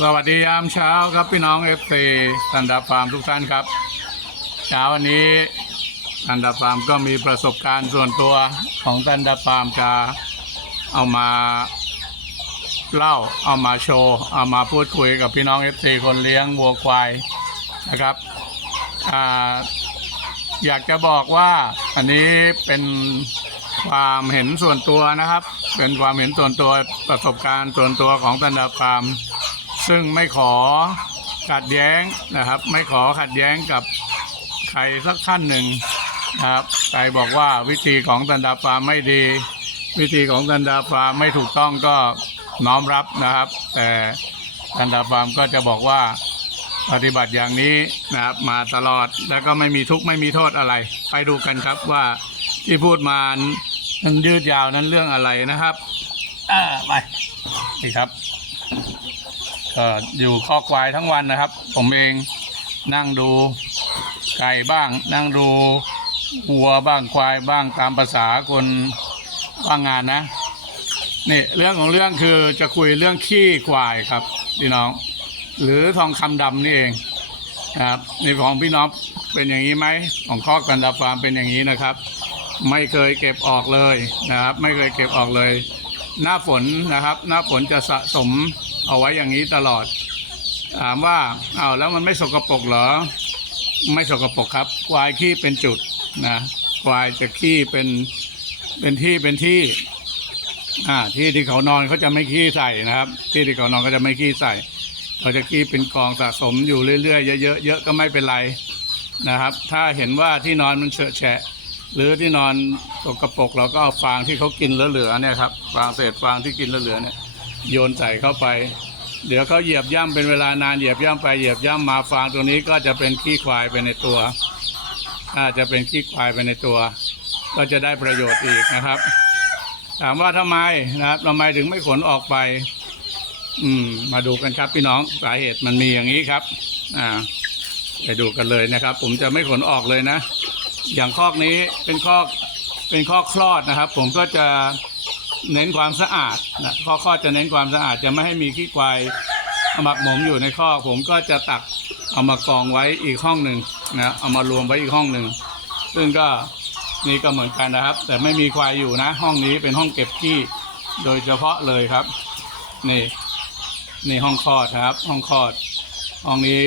สวัสดียามเช้าครับพี่น้องเอฟซีทันดาฟาร์มทุกท่านครับเช้าวันนี้ทันดาฟาร์มก็มีประสบการณ์ส่วนตัวของทันดาฟาร์มจะเอามาเล่าเอามาโชว์เอามาพูดคุยกับพี่น้องเอฟซีคนเลี้ยงวัวควายนะครับออยากจะบอกว่าอันนี้เป็นความเห็นส่วนตัวนะครับ เป็นความเห็นส่วนตัวประสบการณ์ส่วนตัวของตันดาฟาร์ม ซึ่งไม่ขอขัดแย้งนะครับ ไม่ขอขัดแย้งกับใครสักท่านหนึ่งนะครับใครบอกว่าวิธีของตันดาฟาร์มไม่ดี วิธีของตันดาฟาร์มไม่ถูกต้องก็น้อมรับนะครับ แต่ตันดาฟาร์มก็จะบอกว่าปฏิบัติอย่างนี้นะครับมาตลอดแล้วก็ไม่มีทุกข์ไม่มีโทษอะไร ไปดูกันครับว่าที่พูดมานั้นยืดยาวนั้นเรื่องอะไรนะครับอ่าไปนี่ครับ ก็อยู่คอกควายทั้งวันนะครับ ผมเองนั่งดูไก่บ้าง นั่งดูวัวบ้างควายบ้างตามภาษาคนว่างงานนะนี่เรื่องของเรื่องคือจะคุยเรื่องขี้ควายครับพี่น้อง หรือทองคำดำนี่เองครับนี่ของพี่น้องเป็นอย่างนี้ไหมของคอกกันดาฟาร์มเป็นอย่างนี้นะครับ ไม่เคยเก็บออกเลยนะครับ ไม่เคยเก็บออกเลย หน้าฝนนะครับ หน้าฝนจะสะสม เอาไว้อย่างนี้ตลอด ถามว่าเอาแล้วมันไม่สกปรกเหรอ ไม่สกปรกครับควายขี้เป็นจุดนะควายจะขี้เป็นเป็นที่เป็นที่อ่าที่ที่เขานอนเขาจะไม่ขี้ใส่นะครับ ที่ที่เขานอนก็จะไม่ขี้ใส่เขาจะขี้เป็นกองสะสมอยู่เรื่อยๆเยอะๆเยอะก็ไม่เป็นไรนะครับ ถ้าเห็นว่าที่นอนมันเฉอะแฉะ หรือที่นอนสกปรกเราก็เอาฟางที่เขากินเหลือๆเนี่ยครับฟางเศษฟางที่กินเหลือๆเนี่ย โยนใส่เข้าไป เดี๋ยวเขาเหยียบย่ำเป็นเวลานานเหยียบย่ำไปเหยียบย่ำมาฟางตัวนี้ก็จะเป็นขี้ควายไปในตัวอาจจะเป็นขี้ควายไปในตัว ก็จะได้ประโยชน์อีกนะครับ ถามว่าทำไมนะครับทำไมถึงไม่ขนออกไป อืม มาดูกันครับพี่น้องสาเหตุมันมีอย่างนี้ครับ อ่า ไปดูกันเลยนะครับ ผมจะไม่ขนออกเลยนะ อย่างคอกนี้เป็นคอกเป็นคอกคลอดนะครับ ผมก็จะ เน้นความสะอาดนะคอกคลอจะเน้นความสะอาดจะไม่ให้มีขี้ควายหมักหมมอยู่ในคอผมก็จะตักเอามากองไว้อีกห้องหนึ่งนะเอามารวมไว้อีกห้องหนึ่งซึ่งก็นี่ก็เหมือนกันนะครับ แต่ไม่มีควายอยู่นะ ห้องนี้เป็นห้องเก็บขี้โดยเฉพาะเลยครับ นี่นี่ห้องคลอดครับ ห้องคลอด ห้องนี้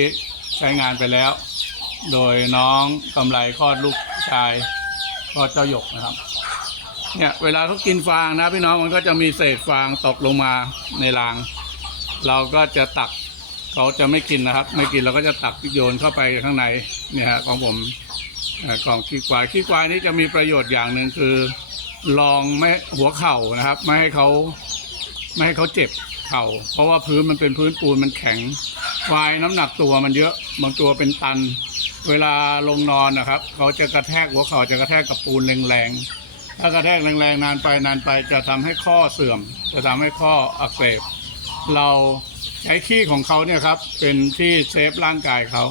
ใช้งานไปแล้ว โดยน้องกำไรคลอดลูกชายคลอดเจ้าหยกนะครับ เนี่ยเวลาเขากินฟางนะพี่น้องมันก็จะมีเศษฟางตกลงมาในราง เราก็จะตักเขาจะไม่กินนะครับ ไม่กินเราก็จะตักโยนเข้าไปข้างในเนี่ยของผมเอ่อกล่องขี้ควายขี้ควายนี้จะมีประโยชน์อย่างหนึ่งคือรองไม่หัวเข่านะครับ ไม่ให้เขาไม่ให้เขาเจ็บเข่า เพราะว่าพื้นมันเป็นพื้นปูนมันแข็งควายน้ำหนักตัวมันเยอะบางตัวเป็นตัน เวลาลงนอนนะครับ เขาจะกระแทกหัวเข่าจะกระแทกกับปูนแรงๆ ถ้ากระแทกแรงๆนานไปนานไปจะทำให้ข้อเสื่อม จะทำให้ข้ออักเสบ เราใช้ขี้ของเขาเนี่ยครับเป็นที่เซฟร่างกายเขา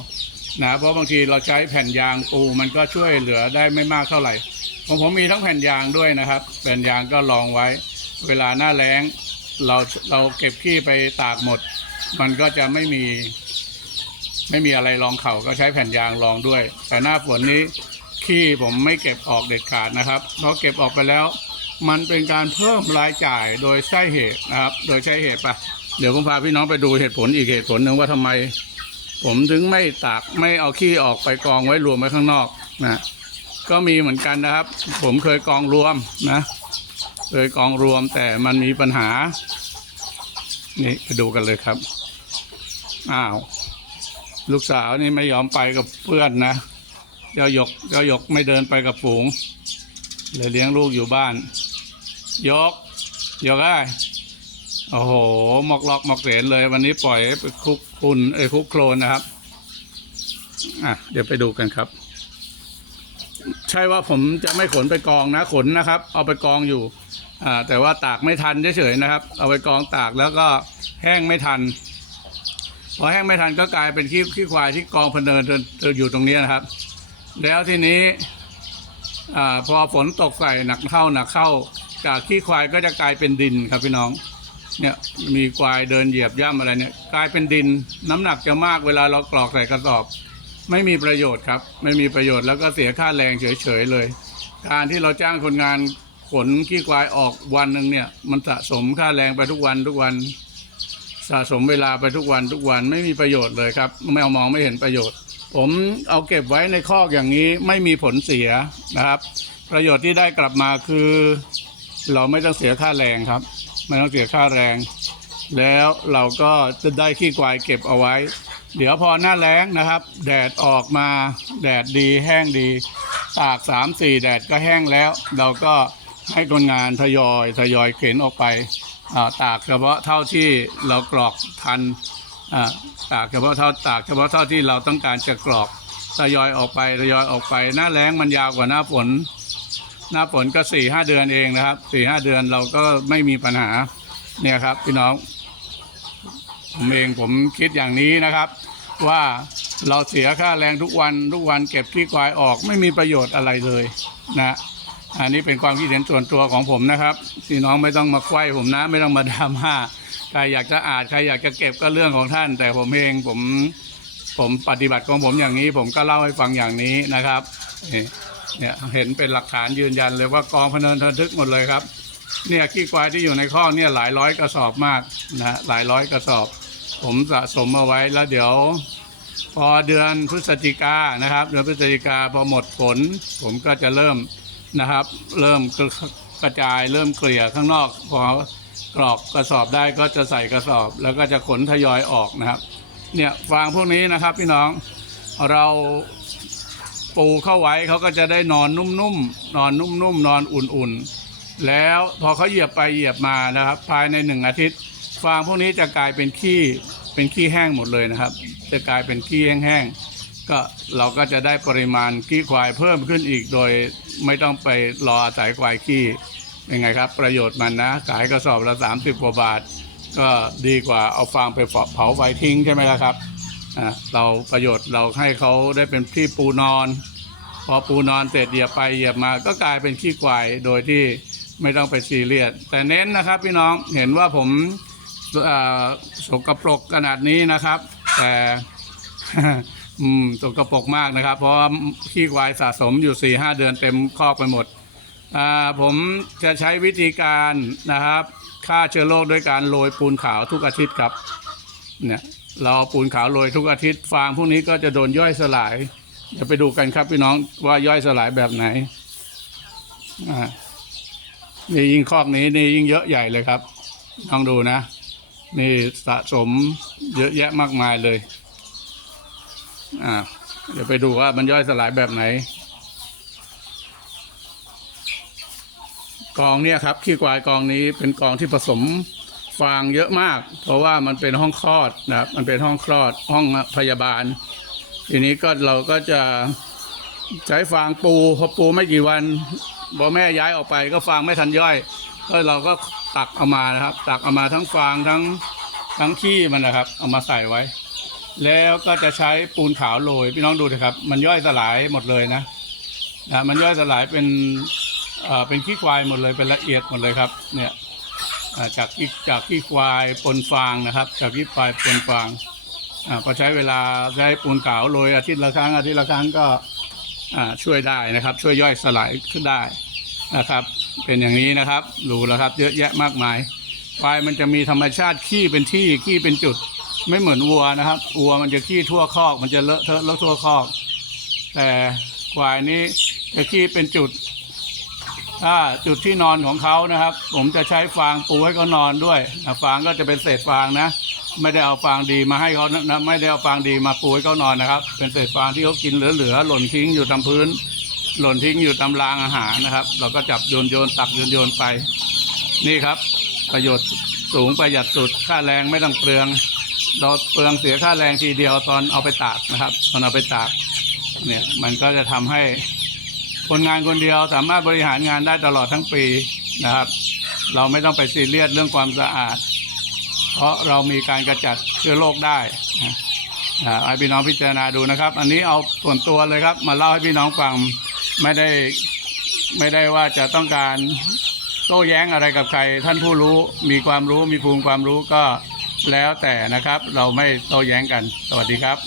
นะเพราะบางทีเราใช้แผ่นยางปูมันก็ช่วยเหลือได้ไม่มากเท่าไหร่ของผมมีทั้งแผ่นยางด้วยนะครับ แผ่นยางก็รองไว้ เวลาหน้าแล้งเราเราเก็บขี้ไปตากหมด มันก็จะไม่มี ไม่มีอะไรรองเข่าก็ใช้แผ่นยางรองด้วย แต่หน้าฝนนี้ ขี้ผมไม่เก็บออกเด็ดขาดนะครับ เพราะเก็บออกไปแล้ว มันเป็นการเพิ่มรายจ่ายโดยใช่เหตุนะครับ โดยใช้เหตุปะเดี๋ยวผมพาพี่น้องไปดูเหตุผลอีกเหตุผลหนึ่งว่าทำไม ผมถึงไม่ตากไม่เอาขี้ออกไปกองไว้รวมไว้ข้างนอกนะก็มีเหมือนกันนะครับ ผมเคยกองรวมนะเคยกองรวมแต่มันมีปัญหา นี่ไปดูกันเลยครับอ้าวลูกสาวนี่ไม่ยอมไปกับเพื่อนนะ เจ้าหยกเจ้าหยกไม่เดินไปกับฝูงเลยเลี้ยงลูกอยู่บ้าน ยก ยกได้โอ้โหหมอกลอกหมอกเหรนเลย วันนี้ปล่อยไปคุกคุนเอ้คุกโคลนนะครับ อะ เดี๋ยวไปดูกันครับ ใช่ว่าผมจะไม่ขนไปกองนะขนนะครับ เอาไปกองอยู่ อ่า แต่ว่าตากไม่ทันเฉยๆนะครับ เอาไปกองตากแล้วก็แห้งไม่ทันพอแห้งไม่ทันก็กลายเป็นขี้ขี้ควายที่กองพเนินเดินอยู่ตรงนี้นะครับ แล้วทีนี้อพอฝนตกใส่หนักเข้าหนักเข้า จากขี้ควายก็จะกลายเป็นดินครับพี่น้อง เนี่ยมีควายเดินเหยียบย่ำอะไรเนี่ย กลายเป็นดิน น้ำหนักจะมากเวลาเรากรอกใส่กระสอบ ไม่มีประโยชน์ครับ ไม่มีประโยชน์แล้วก็เสียค่าแรงเฉยๆเลย การที่เราจ้างคนงานขนขี้ควายออกวันหนึ่งเนี่ย มันสะสมค่าแรงไปทุกวันทุกวัน สะสมเวลาไปทุกวันทุกวันไม่มีประโยชน์เลยครับไม่เอามองไม่เห็นประโยชน์ ผมเอาเก็บไว้ในคอกอย่างนี้ไม่มีผลเสียนะครับ ประโยชน์ที่ได้กลับมาคือ เราไม่ต้องเสียค่าแรงครับ ไม่ต้องเสียค่าแรง แล้วเราก็จะได้ขี้ควายเก็บเอาไว้ เดี๋ยวพอหน้าแล้งนะครับ แดดออกมาแดดดีแห้งดี ตากสามสี่แดดก็แห้งแล้ว เราก็ให้คนงานทยอยทยอยเข็นออกไปตากเฉพาะเท่าที่เรากรอกทัน ตากเฉพาะเท่าตากเฉพาะเท่าที่เราต้องการจะกรอกทยอยออกไปทยอยออกไป หน้าแล้งมันยาวกว่าหน้าฝน หน้าฝนก็สี่ห้าเดือนเองนะครับสี่ห้าเดือนเราก็ไม่มีปัญหาเนี่ยครับพี่น้อง ผมเองผมคิดอย่างนี้นะครับ ว่าเราเสียค่าแรงทุกวันทุกวันเก็บขี้ควายออกไม่มีประโยชน์อะไรเลยนะอันนี้เป็นความคิดเห็นส่วนตัวของผมนะครับพี่น้องไม่ต้องมาไขว้ผมนะไม่ต้องมาดราม่า ใครอยากจะอ่านใครอยากจะเก็บก็เรื่องของท่าน แต่ผมเองผมผมปฏิบัติของผมอย่างนี้ ผมก็เล่าให้ฟังอย่างนี้นะครับนี่เนี่ยเห็นเป็นหลักฐานยืนยันเลยว่ากองพเนินทันทึกหมดเลยครับ เนี่ยขี้ควายที่อยู่ในข้อเนี่ยหลายร้อยกระสอบมากนะหลายร้อยกระสอบ ผมสะสมเอาไว้แล้วเดี๋ยว พอเดือนพฤศจิกานะครับ เดือนพฤศจิกาพอหมดฝนผมก็จะเริ่มนะครับ เริ่มกระจายเริ่มเกลี่ยข้างนอกพอ กรอกกระสอบได้ก็จะใส่กระสอบ แล้วก็จะขนทยอยออกนะครับ เนี่ยฟางพวกนี้นะครับ พี่น้องเราปูเข้าไว้เขาก็จะได้นอนนุ่มๆนอนนุ่มๆนอนอุ่นๆ แล้วพอเขาเหยียบไปเหยียบมานะครับ ภายในหนึ่งอาทิตย์ฟางพวกนี้จะกลายเป็นขี้เป็นขี้แห้งหมดเลยนะครับ จะกลายเป็นขี้แห้งๆก็เราก็จะได้ปริมาณขี้ควายเพิ่มขึ้นอีกโดยไม่ต้องไปรออาศัยควายขี้ ยังไงครับ ประโยชน์มันนะขายกระสอบละ 30 กว่าบาท ก็ดีกว่าเอาฟางไปเผาไฟทิ้งใช่ไหมล่ะครับเราประโยชน์เราให้เขาได้เป็นที่ปูนอน พอปูนอนเสร็จเหยียบไปเหยียบมาก็กลายเป็นขี้ควายโดยที่ไม่ต้องไปซีเรียสแต่เน้นนะครับพี่น้องเห็นว่าผมสกปรกขนาดนี้นะครับ แต่สกปรกมากนะครับ เพราะขี้ควายสะสมอยู่4ี่ห้าเดือนเต็มคอกไปหมด ผมจะใช้วิธีการนะครับฆ่าเชื้อโรคด้วยการโรยปูนขาวทุกอาทิตย์ครับเนี่ยเราปูนขาวโรยทุกอาทิตย์ฟางพวกนี้ก็จะโดนย่อยสลายเดี๋ยวไปดูกันครับพี่น้องว่าย่อยสลายแบบไหนนี่ยิ่งคอกนี้นี่ยิ่งเยอะใหญ่เลยครับลองดูนะ นี่สะสมเยอะแยะมากมายเลยอ่าเดี๋ยวไปดูว่ามันย่อยสลายแบบไหน กองเนี่ยครับขี้ควายกองนี้เป็นกองที่ผสมฟางเยอะมาก เพราะว่ามันเป็นห้องคลอดนะครับมันเป็นห้องคลอดห้องพยาบาล ทีนี้ก็เราก็จะใช้ฟางปูพอปูไม่กี่วันพอแม่ย้ายออกไปก็ฟางไม่ทันย่อย ก็เราก็ตักเอามานะครับ ตักเอามาทั้งฟางทั้งทั้งขี้มันนะครับ เอามาใส่ไว้ แล้วก็จะใช้ปูนขาวโรยพี่น้องดูสิครับ มันย่อยสลายหมดเลยนะนะมันย่อยสลายเป็น เป็นขี้ควายหมดเลยเป็นละเอียดหมดเลยครับเนี่ยจากขี้จากขี้ควายปนฟางนะครับ จากขี้ควายปนฟางพอใช้เวลาใช้ปูนขาวโรยอาทิตย์ละครั้งอาทิตย์ละครั้งก็ช่วยได้นะครับ ช่วยย่อยสลายขึ้นได้นะครับ เป็นอย่างนี้นะครับรู้แล้วครับ เยอะแยะมากมายควายมันจะมีธรรมชาติขี้เป็นที่ขี้เป็นจุด ไม่เหมือนวัวนะครับวัวมันจะขี้ทั่วคอก มันจะเลอะเทอะเลอะทั่วคอก แต่ควายนี้จะขี้เป็นจุด ถ้าจุดที่นอนของเขานะครับ ผมจะใช้ฟางปูให้เขานอนด้วยอะฟางก็จะเป็นเศษฟางนะ ไม่ได้เอาฟางดีมาให้เขานะไม่ได้เอาฟางดีมาปูให้เขานอนนะครับ เป็นเศษฟางที่เขากินเหลือๆหล่นทิ้งอยู่ตามพื้น หล่นทิ้งอยู่ตามรางอาหารนะครับ เราก็จับโยนโยนตักโยนโยนไป นี่ครับ ประโยชน์สูงประหยัดสุดค่าแรงไม่ต้องเปลือง เราเปลืองเสียค่าแรงทีเดียวตอนเอาไปตากนะครับ ตอนเอาไปตากเนี่ยมันก็จะทำให้ คนงานคนเดียวสามารถบริหารงานได้ตลอดทั้งปีนะครับ เราไม่ต้องไปซีเรียสเรื่องความสะอาด เพราะเรามีการกระจัดเชื้อโรคได้นะให้พี่น้องพิจารณาดูนะครับ อันนี้เอาส่วนตัวเลยครับ มาเล่าให้พี่น้องฟังไม่ได้ไม่ได้ว่าจะต้องการโต้แย้งอะไรกับใคร ท่านผู้รู้มีความรู้มีภูมิความรู้ก็แล้วแต่นะครับ เราไม่โต้แย้งกัน สวัสดีครับ